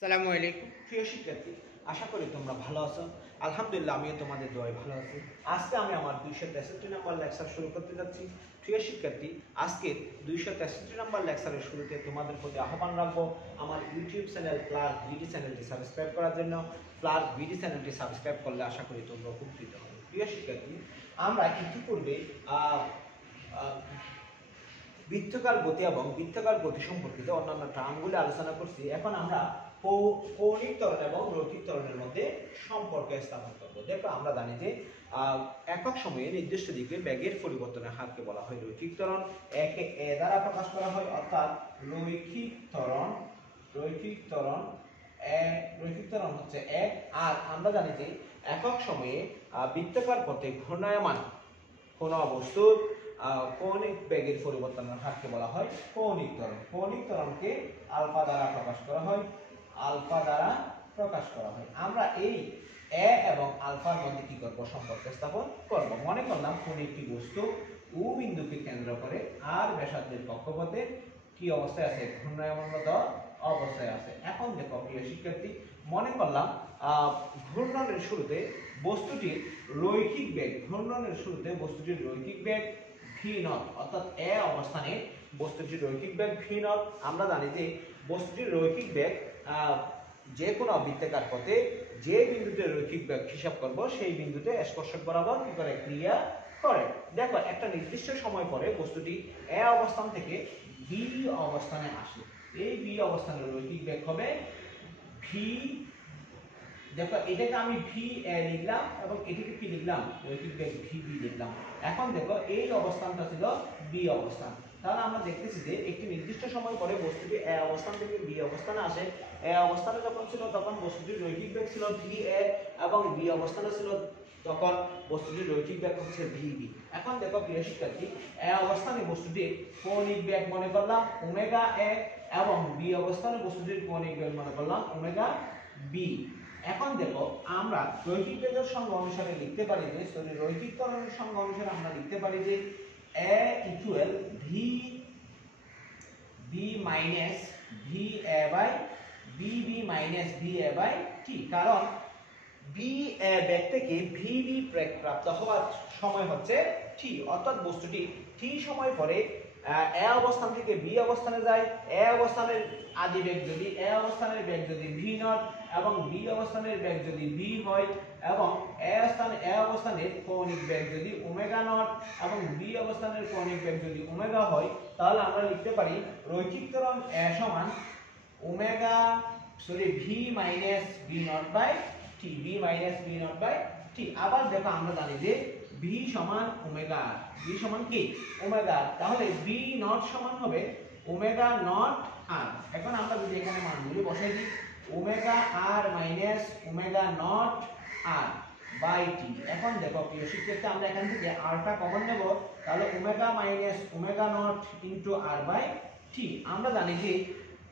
আসসালামু আলাইকুম প্রিয় শিক্ষার্থী, আশা করি তোমরা ভালো আছো। আলহামদুলিল্লাহ, আমিও তোমাদের দোয়ায় ভালো আছি। আজকে আমি আমার 263 নম্বর লেকচার শুরু করতে যাচ্ছি। প্রিয় শিক্ষার্থী, আজকে 263 নম্বর লেকচারের শুরুতে তোমাদের প্রতি আহ্বান রাখবো আমার ইউটিউব চ্যানেল ক্লার্ক বিডি চ্যানেলটি সাবস্ক্রাইব করার জন্য। ক্লার্ক বিডি চ্যানেলটি সাবস্ক্রাইব করলে আশা করি তোমরা উপকৃত হবে। প্রিয় শিক্ষার্থী, আমরা ইতিপূর্বে বৃত্তাকার গতি এবং বৃত্তাকার গতি সম্পর্কিত অন্যান্য টার্মগুলি আলোচনা করছি। এখন আমরা কৌণিক ত্বরণ এবং রৈখিক ত্বরণের মধ্যে সম্পর্ক স্থাপন করব। দেখো, আমরা জানি যে একক সময়ে নির্দিষ্ট দিকে বেগের পরিবর্তনের হারকে বলা হয় রৈখিক ত্বরণ। একে এ দ্বারা প্রকাশ করা হয়, অর্থাৎ রৈখিক ত্বরণ রৈখিক ত্বরণ হচ্ছে এক। আর আমরা জানি যে একক সময়ে বৃত্তাকার পথে ঘূর্ণায়মান কোন বস্তুর কৌণিক বেগের পরিবর্তনের হারকে বলা হয় কৌণিক ত্বরণ। কৌণিক ত্বরণকে আলফা দ্বারা প্রকাশ করা হয়। আমরা এই এ এবং আলফার মধ্যে কি করব? সম্পর্ক স্থাপন করব। মনে করলাম কোন একটি বস্তু ও বিন্দুকে কেন্দ্র করে আর ব্যাসার্ধের কক্ষপথে কি অবস্থায় আছে? ঘূর্ণায়মানরত অবস্থায় আছে। এখন দেখো প্রিয় শিক্ষার্থী, মনে করলাম ঘূর্ণনের শুরুতে বস্তুটির রৈখিক বেগ ভি নট, অর্থাৎ এ অবস্থানে বস্তুটির রৈখিক বেগ ভি নট। আমরা জানি যে বস্তুটির রৈখিক বেগ যে কোনো বৃত্তাকার পথে যে বিন্দুতে রৈখিক বেগ হিসাব করব সেই বিন্দুতে স্পর্শক বরাবর কি করে? ক্রিয়া করে। দেখো, একটা নির্দিষ্ট সময় পরে বস্তুটি এ অবস্থান থেকে বি অবস্থানে আসে। এই বি অবস্থানের রৈখিক বেগ হবে ভি। দেখো, এটাকে আমি ভি এ লিখলাম এবং এটাকে কি লিখলাম? রৈখিক বেগ ভি বি লিখলাম। এখন দেখো, এই অবস্থানটা ছিল বি অবস্থান। তাহলে আমরা দেখতেছি যে একটি নির্দিষ্ট সময় পরে বস্তুটি এ অবস্থান থেকে বি অবস্থানে আসে। এ অবস্থানে যখন ছিল তখন বস্তুটির রৈখিক বেগ ছিল ভি এ এবং বি অবস্থানে ছিল তখন বস্তুটির রৈখিক বেগ হচ্ছে ভি বি। এখন দেখো প্রিয় শিক্ষার্থী, এ অবস্থানে বস্তুটির কৌণিক বেগ মনে করলাম ওমেগা এ এবং বি অবস্থানে বস্তুটির কৌণিক বেগ মনে করলাম ওমেগা বি। এখন দেখো, আমরা রৈখিক বেগের সংজ্ঞা অনুসারে লিখতে পারি যে রৈখিক ত্বরণের সংজ্ঞা অনুসারে আমরা লিখতে পারি যে a equal V B minus V A by B B minus V A by T. কারণ বি এ বেগ থেকে ভি বি বেগ প্রাপ্ত হওয়ার সময় হচ্ছে টি, অর্থাৎ বস্তুটি টি সময় পরে এ অবস্থান থেকে বি অবস্থানে যায়। এ অবস্থানের আদি বেগ যদি এ অবস্থানের বেগ যদি ভি নট এবং বি অবস্থানের বেগ যদি বি হয় এবং এ অবস্থানের কৌণিক বেগ যদি ওমেগা নট এবং বি অবস্থানের কৌণিক বেগ যদি ওমেগা হয়, তাহলে আমরা লিখতে পারি রৈখিক ত্বরণ এ সমান V minus B nought by T. আবার দেখো, আমরা জানি যে ভি সমান ওমেগা, ভি সমান কি? ওমেগা। তাহলে ভি নট সমান হবে ওমেগা নট আর। এখন আমরা যদি এখানে মানগুলি বসাই দিই, omega R minus omega nought R by T. এখন দেখো প্রিয় শিক্ষার্থী, আমরা এখান থেকে আরটা কমন নেব, তাহলে omega minus omega nought into R by T. আমরা জানি যে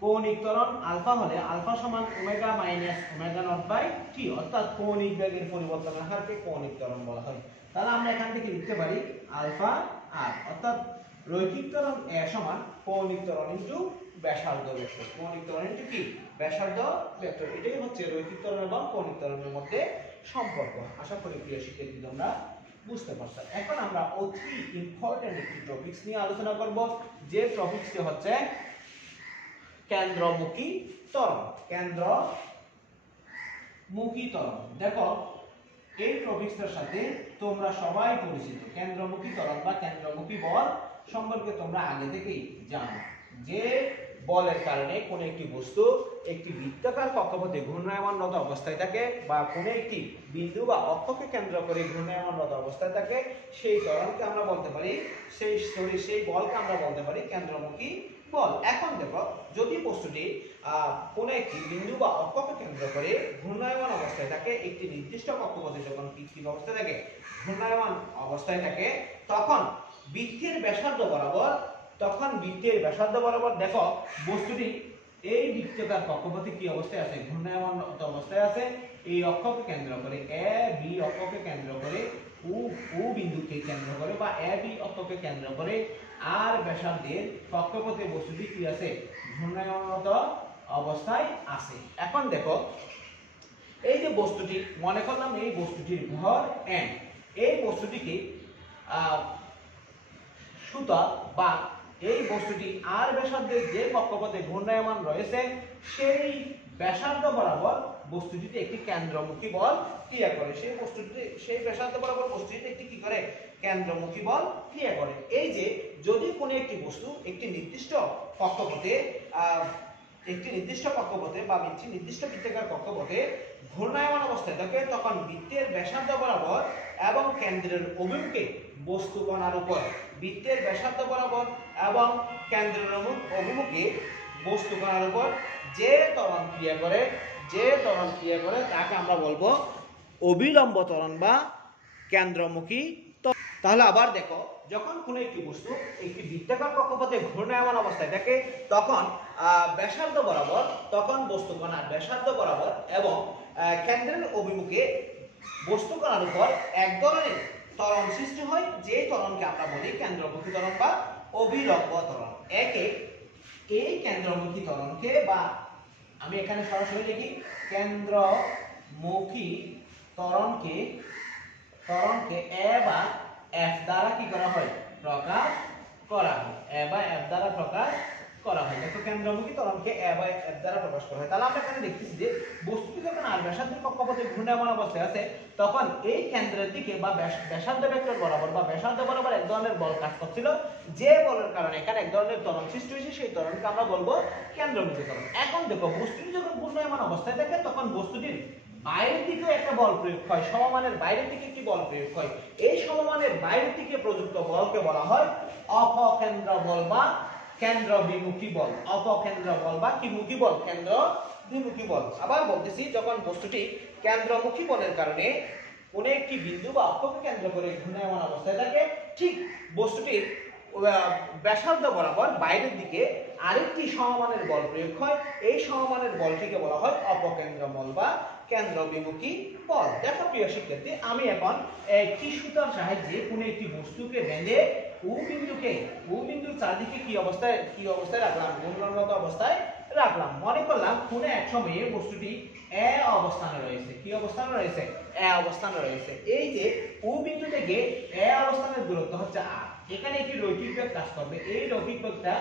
কৌণিক ত্বরণ আলফা হলে আলফা সমান omega minus omega nought by T, অর্থাৎ কৌণিক বেগের পরিবর্তনের হারকে কৌণিক ত্বরণ বলা হয়। তাহলে আমরা এখান থেকে লিখতে পারি আলফা আর, অর্থাৎ রৈখিক ত্বরণ এ সমান কৌণিক ত্বরণ ইনটু ব্যাসার্ধ ভেক্টর। কৌণিক ত্বরণ ইনটু কি? ব্যাসার্ধ ভেক্টর। এটাই হচ্ছে রৈখিক ত্বরণ এবং কৌণিক ত্বরণের মধ্যে সম্পর্ক। আশা করি প্রিয় শিক্ষার্থী তোমরা বুঝতে পারছো। এখন আমরা অতি ইম্পর্টেন্ট একটি টপিকস নিয়ে আলোচনা করব, যে টপিকসটি হচ্ছে কেন্দ্রমুখী ত্বরণ। দেখো, এই টপিকসটার সাথে তোমরা সবাই পরিচিত। কেন্দ্রমুখী ত্বরণ বা কেন্দ্রমুখী বল সম্পর্কে তোমরা আগে থেকেই জানো যে বলের কারণে কোন একটি বস্তু একটি বৃত্তাকার কক্ষপথে ঘূর্ণায়মানরত অবস্থায় থাকে বা কোন একটি বিন্দু বা অক্ষকে কেন্দ্র করে ঘূর্ণায়মানরত অবস্থায় থাকে, সেই ত্বরণকে আমরা বলতে পারি সেই বলকে আমরা বলতে পারি কেন্দ্রমুখী বল। এখন দেখো, যদি বস্তুটি কোন একটি বিন্দু বা অক্ষকে কেন্দ্র করে ঘূর্ণায়মান অবস্থায় থাকে, একটি নির্দিষ্ট কক্ষপথে যখন কি অবস্থায় থাকে? ঘূর্ণায়মান অবস্থায় থাকে, তখন বৃত্তের ব্যাসার্ধ বরাবর দেখো বস্তুটি এই বৃত্তাকার কক্ষপথে কি অবস্থায় আছে? ঘূর্ণায়মান অবস্থায় আছে। এই অক্ষকে কেন্দ্র করে এ বি অক্ষকে কেন্দ্র করে ও বিন্দুকে কেন্দ্র করে বা এ বি অক্ষকে কেন্দ্র করে আর ব্যাসার্ধের কক্ষপথে বস্তুটি কি আছে? ঘূর্ণায়মানরত অবস্থায় আছে। এখন দেখো এই যে বস্তুটি, মনে করলাম এই বস্তুটির ভর m, এই বস্তুটিকে সুতা বা এই বস্তুটি আর ব্যাসার্ধের যে কক্ষপথে ঘূর্ণায়মান রয়েছে সেই ব্যাসার্ধ বরাবর বস্তুটিতে একটি কেন্দ্রমুখী বল ক্রিয়া করে। সেই ব্যাসার্ধ বরাবর বস্তুটিতে একটি কি করে, কেন্দ্রমুখী বল ক্রিয়া করে। এই যে যদি কোনো একটি বস্তু একটি নির্দিষ্ট কক্ষপথে বা নির্দিষ্ট বৃত্তাকার কক্ষপথে ঘূর্ণায়মান অবস্থায় থাকে, তখন বৃত্তের ব্যাসার্ধ বরাবর এবং কেন্দ্রের অভিমুখে বস্তু কণার উপর, বৃত্তের ব্যাসার্ধ বরাবর এবং কেন্দ্রের অভিমুখে বস্তু কণার উপর যে ত্বরণ ক্রিয়া করে তাকে আমরা বলবো অবিলম্ব ত্বরণ বা কেন্দ্রমুখী। তাহলে আবার দেখো, যখন কোনো একটি বস্তু একটি বৃত্তাকার কক্ষপথে ঘূর্ণায়মান অবস্থায় থাকে, তখন ব্যাসার্ধ বরাবর, তখন বস্তু কণার ব্যাসার্ধ বরাবর এবং কেন্দ্রের অভিমুখে বস্তু কণার উপর এক ধরনের ত্বরণ সৃষ্টি হয়, যে ত্বরণকে আমরা বলি কেন্দ্রমুখী ত্বরণ বা অবিলম্ব ত্বরণ। এই কেন্দ্রমুখী ত্বরণকে, বা আমি এখানে সরাসরি লিখি, কেন্দ্রমুখী ত্বরণকে এ বা এফ দ্বারা কি করা হয়, প্রকাশ করা হয়। এ বা এফ দ্বারা প্রকাশ করা হয়। দেখো কেন্দ্রমুখী ত্বরণকে এ বা এফ দ্বারা প্রকাশ করা হয়। তাহলে আমরা এখানে দেখতেছি যে বস্তুটি যখন আর ব্যাসার্ধের কক্ষপথে ঘূর্ণায়মান অবস্থায় আছে, তখন এই কেন্দ্রের দিকে বা ব্যাসার্ধ ভেক্টর বরাবর বা ব্যাসার্ধ বরাবর এক ধরনের বল কাজ করছিল, যে বলের কারণে এখানে এক ধরনের ত্বরণ সৃষ্টি হয়েছে, সেই ত্বরণকে আমরা বলবো কেন্দ্রমুখী ত্বরণ। এখন দেখো, বস্তুটি যখন ঘূর্ণায়মান অবস্থায় থাকে, তখন বস্তুটির বাইরের দিকেও একটা বল প্রয়োগ হয়, সমমানের বাইরের দিকে একটি বল প্রয়োগ হয়। এই সমমানের বাইরের দিকে প্রযুক্ত বলকে বলা হয় অপকেন্দ্র বল বা কেন্দ্র বিমুখী বল। অপকেন্দ্র বল বা কি মুখী বল, কেন্দ্র বিমুখী বল। আবার বলতেছি, যখন বস্তুটি কেন্দ্রমুখী বলের কারণে কোনো একটি বিন্দু বা অক্ষকে কেন্দ্র করে ঘূর্ণায়মান অবস্থায় থাকে, ঠিক বস্তুটির ব্যাসার্ধ বরাবর বাইরের দিকে আরেকটি সমমানের বল প্রয়োগ হয়। এই সমমানের বলটিকে বলা হয় অপকেন্দ্র বল বা কেন্দ্র বিমুখী বল। দেখো প্রিয় শিক্ষার্থী, আমি এখন একটি সুতার সাহায্যে কোনো একটি বস্তুকে বেঁধে ও বিন্দুর চারদিকে কি অবস্থায় রাখলাম, ঘূর্ণনরত অবস্থায় রাখলাম। মনে করলাম কোনো এক সময়ে বস্তুটি এ অবস্থানে রয়েছে। কি অবস্থানে রয়েছে? এ অবস্থানে রয়েছে। এই যে ও বিন্দু থেকে এ অবস্থানের দূরত্ব হচ্ছে r। এখানে একটি রৈখিক বেগ কাজ করবে। এই রৈখিক বেগটা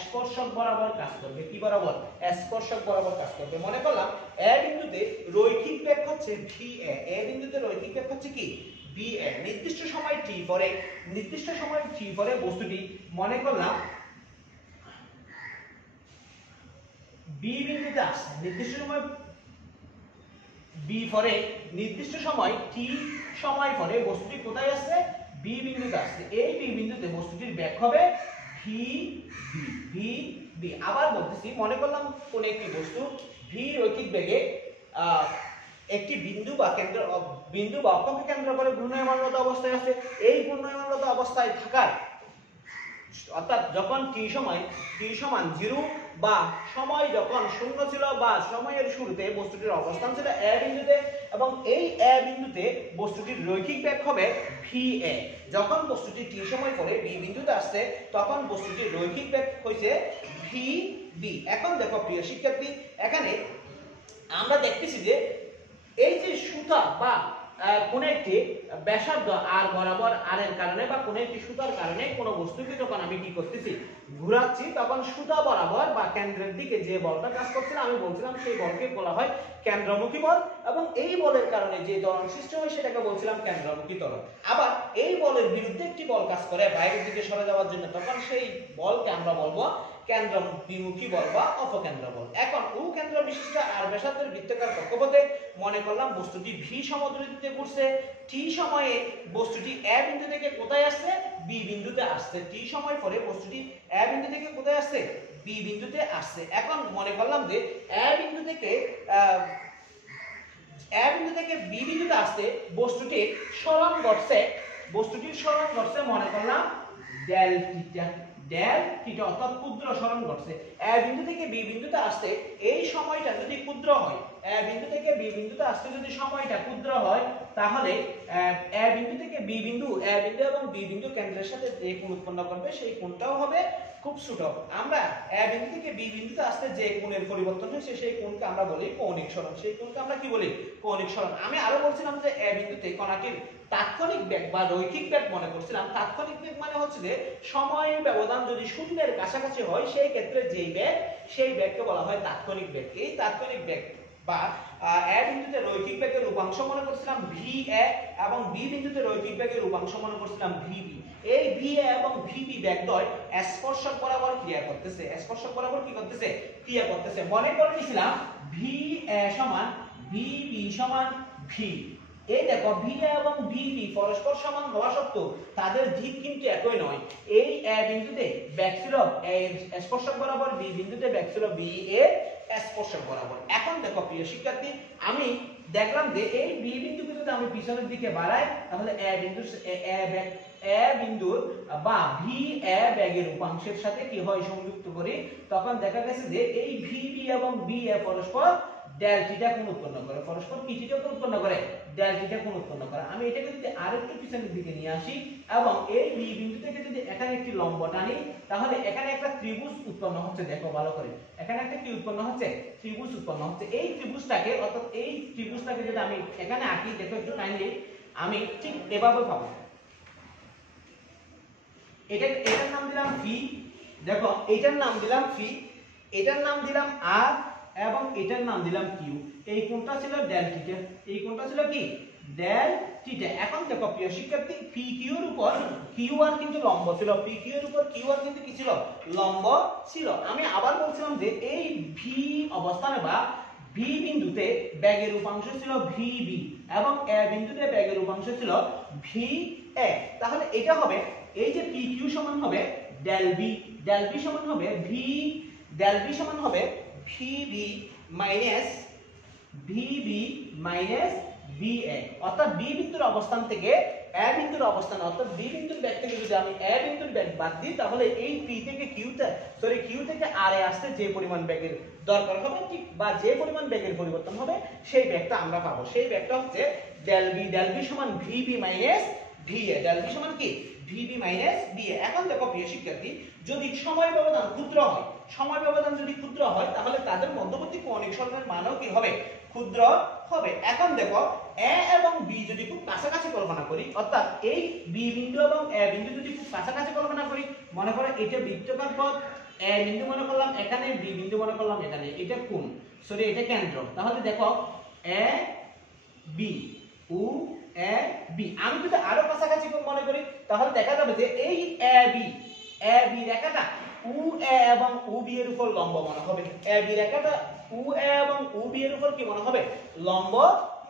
স্পর্শক বরাবর কাজ করবে। কি বরাবর? স্পর্শক বরাবর কাজ করবে। মনে করলাম এ বিন্দুতে রৈখিক বেগ হচ্ছে va। এ বিন্দুতে রৈখিক বেগ হচ্ছে কি? va। নির্দিষ্ট সময় t পরে বস্তুটি, মনে করলাম b বিন্দুতে আসছে। নির্দিষ্ট সময় t সময় পরে বস্তুটি কোথায় আসছে? b বিন্দুতে আসছে। এই b বিন্দুতে বস্তুটির বেগ হবে vb। আবার বলতেছি, মনে করলাম কোন একটি বস্তু v রৈখিক বেগে একটি বিন্দু বা অক্ষকে কেন্দ্র করে ঘূর্ণায়মানরত অবস্থায় আছে। এই ঘূর্ণায়মানরত অবস্থায় থাকার, অর্থাৎ যখন t সমান 0 বা সময় যখন শূন্য ছিল বা সময়ের শুরুতে বস্তুটির অবস্থান ছিল a বিন্দুতে, এবং এই a বিন্দুতে বস্তুটির রৈখিক বেগ হবে va। যখন বস্তুটি t সময় পরে b বিন্দুতে আসছে, তখন বস্তুটির রৈখিক বেগ হইছে vb। এখন দেখো প্রিয় শিক্ষার্থী, এখানে আমরা দেখতেছি যে এই যে সুতা বা কোন একটি ব্যাসার্ধ আর বরাবর আর এর কারণে বা কোন একটি সুতার কারণে কোন বস্তুকে যখন আমি কি করতেছি, ঘোরাচ্ছি, তখন সুতা বরাবর বা কেন্দ্রের দিকে যে বলটা কাজ করছিল, আমি বলছিলাম সেই বলকে বলা হয় কেন্দ্রমুখী বল, এবং এই বলের কারণে যে ত্বরণ সৃষ্টি হয় সেটাকে বলছিলাম কেন্দ্রমুখী ত্বরণ। আবার এই বলের বিরুদ্ধে একটি বল কাজ করে বাইরের দিকে সরে যাওয়ার জন্য, তখন সেই বলকে আমরা বলবো কেন্দ্র বিমুখী বল বা অপকেন্দ্র বল। এখন ও কেন্দ্র বিশিষ্ট আর ব্যাসার্ধের বৃত্তাকার কক্ষপথে, মনে করলাম বস্তুটি v সমদূরত্বে ঘুরছে। t সময়ে বস্তুটি a বিন্দু থেকে কোথায় আসছে? b বিন্দুতে আসছে। t সময় পরে বস্তুটি a বিন্দু থেকে কোথায় আসছে? b বিন্দুতে আসছে। এখন মনে করলাম যে a বিন্দু থেকে b বিন্দুতে আসতে বস্তুটির সরণ ঘটছে। মনে করলাম ডেল থিটা, অর্থাৎ ক্ষুদ্র সরণ ঘটছে। a বিন্দু থেকে b বিন্দুতে আসতে এই সময়টা যদি ক্ষুদ্র হয়, a বিন্দু থেকে বি বিন্দুতে আসতে যদি সময়টা ক্ষুদ্র হয় তাহলে এ বিন্দু থেকে বি বিন্দু, এ বিন্দু এবং বি বিন্দু কেন্দ্রের সাথে যে কোণ উৎপন্ন করবে সেই কোণটাও হবে খুব ছোট। আমরা এ বিন্দু থেকে বি বিন্দুতে আসতে যে কোণের পরিবর্তন হয়েছে সেই কোণকে আমরা বলি কৌণিক সরণ। সেই কোণকে আমরা কি বলি? কৌণিক সরণ। আমি আরো বলছিলাম যে এ বিন্দুতে কণাটির তাৎক্ষণিক বেগ বা রৈখিক বেগ মনে করছিলাম। তাৎক্ষণিক বেগ মানে হচ্ছে যে সময়ের ব্যবধান যদি শূন্যের কাছাকাছি হয় সেই ক্ষেত্রে যেই বেগ, সেই বেগকে বলা হয় তাৎক্ষণিক বেগ। এই তাৎক্ষণিক বেগ বা এ বিন্দুতে রৈখিক বেগের উপাংশ মনে করছিলাম VA এবং বি বিন্দুতে রৈখিক বেগের উপাংশ মনে করছিলাম VB। এই VA এবং VB বেগদ্বয় স্পর্শক বরাবর ক্রিয়া করতেছে। স্পর্শক বরাবর কি করতেছে? ক্রিয়া করতেছে। মনে করে নিছিলাম VA সমান VB সমান V। এই দেখো VA এবং VB পরস্পর সমান হওয়া সত্ত্বেও তাদের দিক কিন্তু একই নয়। এই এ বিন্দুতে বেগ ছিল স্পর্শক বরাবর, বি বিন্দুতে বেগ ছিল BA স্পর্শক বরাবর। এখন দেখো প্রিয় শিক্ষার্থী, আমি দেখলাম যে এই বি বিন্দুকে যদি আমি পিছনের দিকে বাড়াই তাহলে এ বিন্দুর বা VA বেগের উপাংশের সাথে কি হয় সংযুক্ত করি, তখন দেখা গেছে যে এই VB এবং BA পরস্পর ডেল থিটা কোণ উৎপন্ন করে। পরস্পর কি থিটা কোণ উৎপন্ন করে? ডেল থিটা কোণ উৎপন্ন করে। আমি এটাকে যদি আরেকটু পিছনের দিকে নিয়ে আসি এবং এই বি বিন্দু থেকে যদি এখানে একটি লম্ব টানি তাহলে এখানে একটা ত্রিভুজ উৎপন্ন হচ্ছে। দেখো ভালো করে, এখানে একটা কি উৎপন্ন হচ্ছে? ত্রিভুজ উৎপন্ন হচ্ছে। এই ত্রিভুজটাকে অর্থাৎ এই ত্রিভুজটাকে যদি আমি এখানে আঁকি, দেখো একটু কাইন্ডলি, আমি ঠিক এভাবে পাবো। এটার নাম দিলাম ভি। দেখো এটার নাম দিলাম ভি, এটার নাম দিলাম আর এবং এটার নাম দিলাম কিউ। এই কোণটা ছিল ডেল থিটা, এই কোণটা ছিল কি? Del theta. এখন দেখো প্রিয় শিক্ষার্থী, পি কিউ এর উপর কিউ আর কিন্তু লম্ব ছিল। পি কিউ এর উপর কিউ আর কিন্তু কি ছিল? লম্ব ছিল। আমি আবার বলছিলাম যে এই ভি অবস্থানে বা বি বিন্দুতে বেগের উপাংশ ছিল VB এবং এ বিন্দুতে বেগের উপাংশ ছিল VA। তাহলে এটা হবে, এই যে PQ সমান হবে ডেল বি, ডেল বি সমান হবে ডেল বি সমান হবে VB মাইনাস VA। অর্থাৎ বি বিন্দুর অবস্থান থেকে এ বিন্দুর অবস্থান, অর্থাৎ বি বিন্দুর বেগ থেকে যদি আমি এ বিন্দুর বেগ বাদ দিই তাহলে এই পি থেকে কিউ থেকে আর এ আসতে যে পরিমাণ বেগের দরকার হবে, ঠিক বা যে পরিমাণ বেগের পরিবর্তন হবে সেই বেগটা আমরা পাবো। সেই বেগটা হচ্ছে ডেল বি সমান VB minus VA। Del B সমান কি? VB minus VA। এখন দেখো প্রিয় শিক্ষার্থী, যদি সময় ব্যবধান ক্ষুদ্র হয়, সময় ব্যবধান যদি ক্ষুদ্র হয় তাহলে তাদের মধ্যবর্তী কৌণিক সরণের মানও কি হবে? ক্ষুদ্র হবে। এখন দেখো এ এবং বি যদি খুব কাছাকাছি কল্পনা করি, অর্থাৎ এই বি বিন্দু এবং এ বিন্দু যদি খুব কাছাকাছি কল্পনা করি, মনে করো এটা বৃত্তাকার পথ, এ বিন্দু মনে করলাম এখানে, বি বিন্দু মনে করলাম এখানে, এটা কোণ, সরি এটা কেন্দ্র। তাহলে দেখো A B O A B, আমি যদি আরো কাছাকাছি মনে করি তাহলে দেখা যাবে যে এই এ বি রেখাটা ও এ এবং ও বি এর উপর লম্ব মনে হবে। এ বি রেখাটা ও এ এবং ও বি এর উপর কি মনে হবে? লম্ব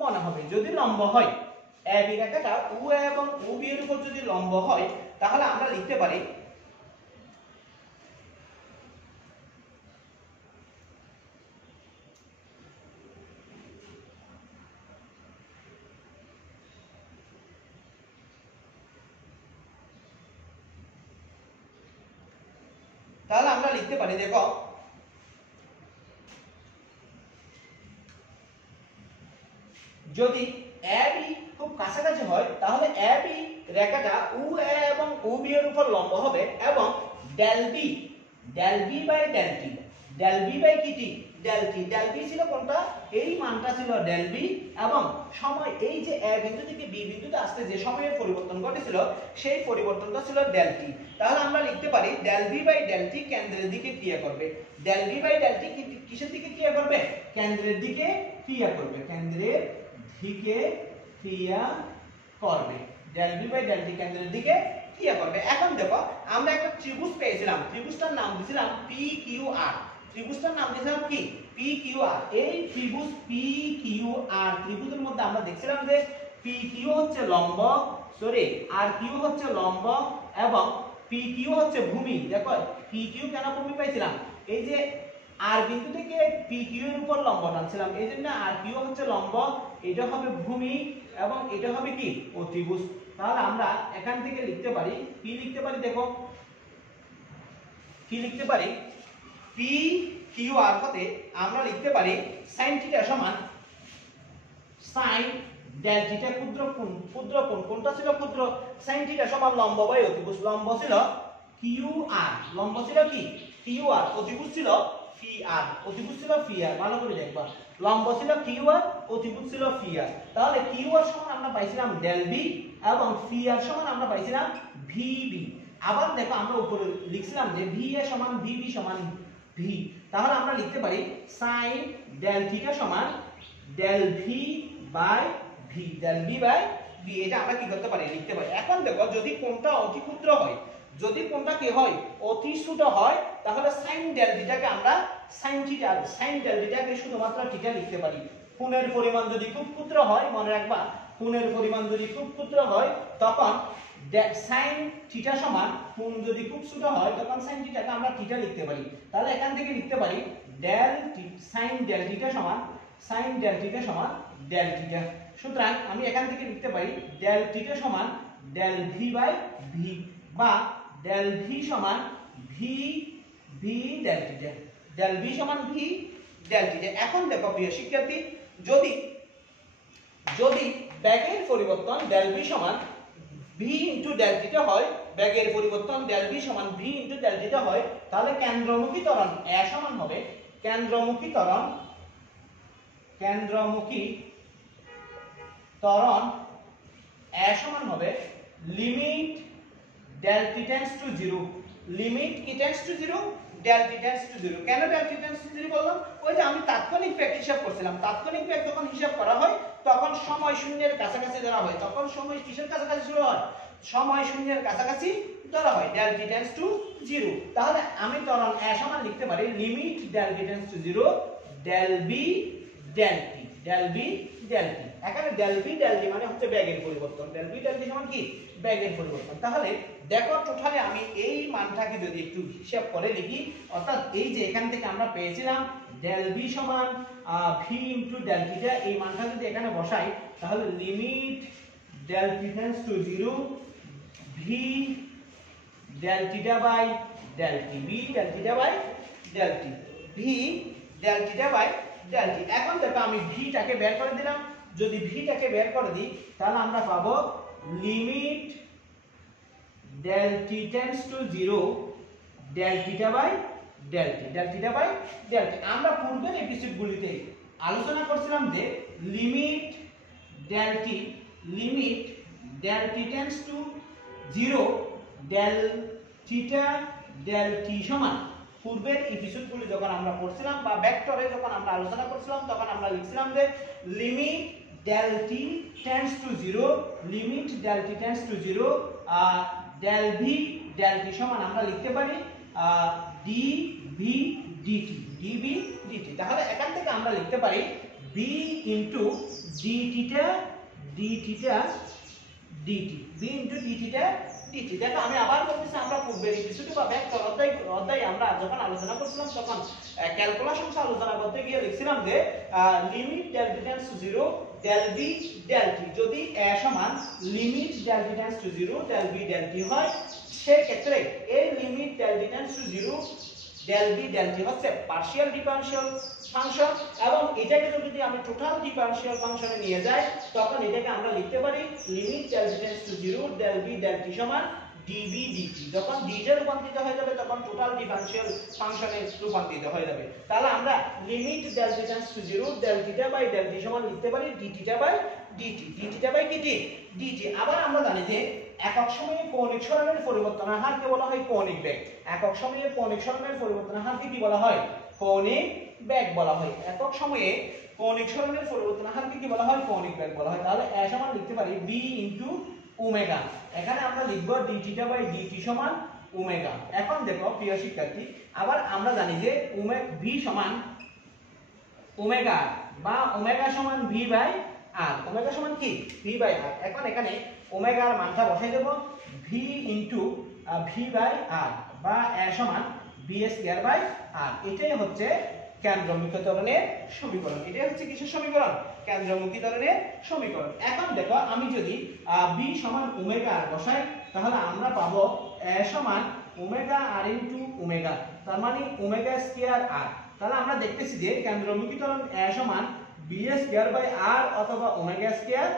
মনে হবে। যদি লম্ব হয়, এ বি রেখাটা ও এ এবং ও বি এর উপর যদি লম্ব হয় তাহলে আমরা লিখতে পারি দেখো যদি এ বি খুব কাছাকাছি হয় তাহলে এ বি রেখাটা ও এ এবং ও বি এর উপর লম্ব হবে এবং del B by del T, del B by কি T? Del T. Del B ছিল কোনটা? এই মানটা ছিল ডেল বি এবং সময় এই যে এ বিন্দু থেকে বি বিন্দুতে আসতে যে সময়ের পরিবর্তন ঘটেছিল সেই পরিবর্তনটা ছিল ডেল টি। তাহলে আমরা লিখতে পারি del B by del T কেন্দ্রের দিকে ক্রিয়া করবে। Del B by del T কিসের দিকে ক্রিয়া করবে? কেন্দ্রের দিকে ক্রিয়া করবে, কেন্দ্রের দিকে ক্রিয়া করবে। Del B by del T কেন্দ্রের দিকে ক্রিয়া করবে। এখন দেখো আমরা একটা ত্রিভুজ পেয়েছিলাম, ত্রিভুজটার নাম দিয়েছিলাম PQR। ত্রিভুজটার নাম দিয়েছিলাম কি? PQR। এই ত্রিভুজ PQR ত্রিভুজের মধ্যে আমরা দেখছিলাম যে PQ হচ্ছে লম্ব, সরি আর কিউ হচ্ছে লম্ব এবং PQ হচ্ছে ভূমি। দেখো PQ কেন ভূমি পাইছিলাম? এই যে আর বিন্দু থেকে PQ এর উপর লম্ব টানছিলাম, এই জন্য আর কিউ হচ্ছে লম্ব, এটা হবে ভূমি এবং এটা হবে কি? অতিভুজ। তাহলে আমরা এখান থেকে লিখতে পারি, কি লিখতে পারি? দেখো কি লিখতে পারি? PQR হতে আমরা লিখতে পারি sin θ সমান সাইন ডেল থিটা ক্ষুদ্র কোণ কোনটা ছিল ক্ষুদ্র সাইন থিটা সমান লম্ব বাই অতিভুজ লম্ব ছিল কিউ আর লম্ব ছিল কি কিউ আর অতিভুজ ছিল ফি আর অতিভুজ ছিল ফি আর ভালো করে দেখবা লম্ব ছিল কিউ আর অতিভুজ ছিল ফি আর তাহলে কিউ আর সমান আমরা পাইছিলাম ডেল বি এবং ফি আর সমান আমরা পাইছিলাম ভি বি আবার দেখো আমরা উপরে লিখছিলাম যে ভি এ সমান ভি বি সমান ভি তাহলে আমরা লিখতে পারি sin ডেল থিটা সমান del V by V del B by V এটা আমরা কি করতে পারি লিখতে পারি এখন দেখো যদি কোণটা অতি ক্ষুদ্র হয় যদি কোণটা কি হয় অতি ছোট হয় তাহলে sin ডেল থিটাকে আমরা sin ডেল থিটাকে শুধুমাত্র থিটা লিখতে পারি কোণের পরিমাণ যদি খুব ক্ষুদ্র হয় মনে রাখবা কোণের পরিমাণ যদি খুব ক্ষুদ্র হয় তখন sin থিটা সমান কোণ যদি খুব ছোট হয় তখন sin থিটাকে আমরা থিটা লিখতে পারি তাহলে এখান থেকে লিখতে পারি sin ডেল থিটা সমান ডেল থিটা সুতরাং আমি এখান থেকে লিখতে পারি ডেল থিটা সমান ডেল ভি বাই ভি বা ডেল ভি সমান V V del theta del V সমান ভি ডেল থিটা এখন দেখো প্রিয় শিক্ষার্থী যদি বেগের পরিবর্তন ডেল ভি সমান v ইনটু ডেল থিটা হয় বেগের পরিবর্তন ডেল v সমান v ইনটু ডেল থিটা হয় তাহলে কেন্দ্রমুখী ত্বরণ a সমান হবে কেন্দ্রমুখী ত্বরণ a সমান হবে limit del t tends to 0 limit কি tends to 0 del t tends to 0 কেন ডেল t টেন্ডস টু 0 বললাম ওই যে আমি তাৎক্ষণিক বেগ হিসাব করছিলাম তাৎক্ষণিক বেগ যখন হিসাব করা হয় তখন সময় শূন্যের কাছাকাছি ধরা হয় তখন সময় কিসের কাছাকাছি শুরু হয় সময় শূন্যের কাছাকাছি ধরা হয় ডেল t টেন্ডস টু 0 তাহলে আমি ত্বরণ a সমান লিখতে পারি limit del t tends to 0 del b del t এখানে ডেল b ডেল t মানে হচ্ছে বেগের পরিবর্তন ডেল b ডেল t সমান কি বেগের পরিবর্তন তাহলে দেখো টোটালি আমি এই মানটাকে যদি একটু হিসাব করে লিখি অর্থাৎ এই যে এখান থেকে আমরা পেয়েছিলাম ডেল b সমান v ইনটু ডেল থিটা এই মানটা যদি এখানে বসাই তাহলে limit del t tends to 0 v del theta by del t v del theta by del t v del theta by del t এখন দেখো আমি v টাকে বের করে দিলাম যদি v টাকে বের করে দিই তাহলে আমরা পাবো limit del t tends to 0 del theta by del theta by del t আমরা পূর্বের এপিসোডগুলিতে আলোচনা করছিলাম যে limit del t tends to 0 del theta del t সমান পূর্বের এপিসোডগুলি যখন আমরা পড়ছিলাম বা ভেক্টরে যখন আমরা আলোচনা করছিলাম তখন আমরা লিখছিলাম যে limit del t tends to 0 limit del t tends to 0 del v del t সমান আমরা লিখতে পারি dv dt তাহলে এখান থেকে আমরা লিখতে পারি b into d theta b into d theta dt দেখো আমি আবার বলতেছি আমরা পূর্বের এপিসোডে বা ভেক্টর অধ্যায় আমরা যখন আলোচনা করছিলাম তখন ক্যালকুলাস অংশ আলোচনা করতে গিয়ে লিখছিলাম যে limit del t tends to 0 del v del t যদি a সমান limit del t tends to 0 del v del t হয় সেই ক্ষেত্রে এই limit del t tends to 0 del v del t হচ্ছে পার্শিয়াল ডিফারেনশিয়াল ফাংশন এবং এটাকে যদি আমি টোটাল ডিফারেনশিয়াল ফাংশনে নিয়ে যাই তখন এটাকে আমরা লিখতে পারি limit del t tends to 0 del v del t সমান dv dt যখন dt রূপান্তরিত হয়ে যাবে তখন টোটাল ডিফারেনশিয়াল ফাংশনে রূপান্তরিত হয়ে যাবে তাহলে আমরা limit del t tends to 0 del theta by del t সমান লিখতে পারি d থিটা বাই dt আবার আমরা জানি যে একক সময়ে কৌণিক সরণের পরিবর্তনের হারকে বলা হয় কৌণিক বেগ একক সময়ে কৌণিক সরণের পরিবর্তনের হারকে কি বলা হয় কৌণিক বেগ বলা হয় একক সময়ে কৌণিক সরণের পরিবর্তনের হারকে কি বলা হয় কৌণিক বেগ বলা হয় তাহলে a সমান লিখতে পারি b ইনটু ওমেগা এখানে আমরা লিখব d থিটা বাই dt সমান ওমেগা এখন দেখো প্রিয় শিক্ষার্থী আবার আমরা জানি যে v সমান ওমেগা বা ওমেগা সমান v বাই r ওমেগা সমান কি v বাই r এখন এখানে ওমেগার মানটা বসাই দেব v into v by r বা a সমান b স্কয়ার বাই r এটাই হচ্ছে কেন্দ্রমুখী ত্বরণের সমীকরণ এটাই হচ্ছে কিসের সমীকরণ কেন্দ্রমুখী ত্বরণের সমীকরণ এখন দেখো আমি যদি b সমান ওমেগা r বসাই তাহলে আমরা পাবো a সমান ওমেগা r ইনটু ওমেগা তার মানে ওমেগা স্কয়ার r তাহলে আমরা দেখতেছি যে কেন্দ্রমুখী ত্বরণ a সমান বি স্কয়ার বাই আর অথবা ওমেগা স্কয়ার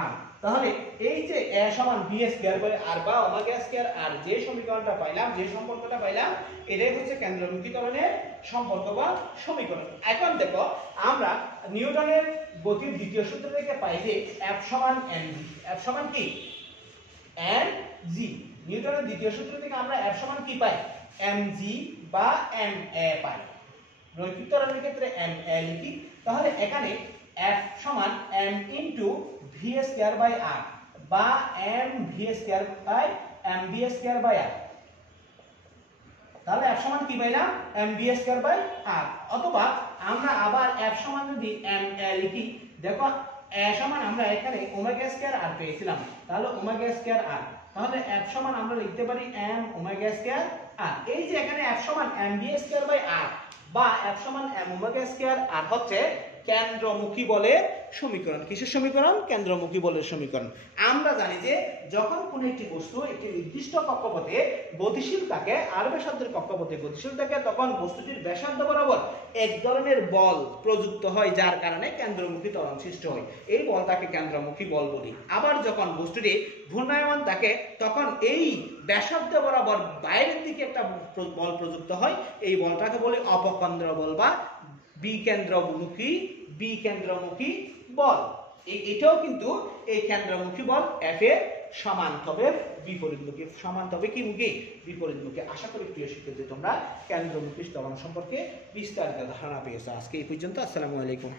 আর। তাহলে এই যে a সমান বি স্কয়ার বাই আর বা ওমেগা স্কয়ার আর যে সমীকরণটা পাইলাম, যে সম্পর্কটা পাইলাম, এটাই হচ্ছে কেন্দ্রমুখীকরণের সম্পর্ক বা সমীকরণ। এখন দেখো আমরা নিউটনের গতির দ্বিতীয় সূত্র থেকে পাই যে F সমান mg। F সমান কি? mg। নিউটনের দ্বিতীয় সূত্র থেকে আমরা F সমান কি পাই? mg বা ma পাই। রৈখিক ত্বরণের ক্ষেত্রে ma লিখি। তাহলে এখানে F সমান m into v square by r বা m v square by m v square by r। তাহলে F সমান কি পাইলাম? m v square by r। অথবা আমরা আবার F সমান যদি ma লিখি, দেখো a সমান আমরা এখানে ওমেগা স্কয়ার r পেয়েছিলাম, তাহলে ওমেগা স্কয়ার r। তাহলে F সমান আমরা লিখতে পারি m ওমেগা স্কয়ার r। এই যে এখানে F সমান m v square by r বা F সমান m ওমেগা স্কয়ার r হচ্ছে কেন্দ্রমুখী বলের সমীকরণ। কিসের সমীকরণ? কেন্দ্রমুখী বলের সমীকরণ। আমরা জানি যে যখন কোনো একটি বস্তু একটি নির্দিষ্ট কক্ষপথে গতিশীল থাকে, আর ব্যাসার্ধের কক্ষপথে গতিশীল থাকে, তখন বস্তুটির ব্যাসার্ধ বরাবর এক ধরনের বল প্রযুক্ত হয়, যার কারণে কেন্দ্রমুখী ত্বরণ সৃষ্টি হয়। এই বলটাকে কেন্দ্রমুখী বল বলি। আবার যখন বস্তুটি ঘূর্ণায়মান থাকে, তখন এই ব্যাসার্ধ বরাবর বাইরের দিকে একটা বল প্রযুক্ত হয়, এই বলটাকে বলি অপকেন্দ্র বল বা বিকেন্দ্রমুখী বল। এটাও কিন্তু এই কেন্দ্রমুখী বল F এর সমান তবে বিপরীতমুখী। সমান তবে কি মুখী? বিপরীতমুখী। আশা করি প্রিয় শিক্ষার্থী তোমরা কেন্দ্রমুখী ত্বরণ সম্পর্কে বিস্তারিত ধারণা পেয়েছো। আজকে এই পর্যন্ত। আসসালামু আলাইকুম।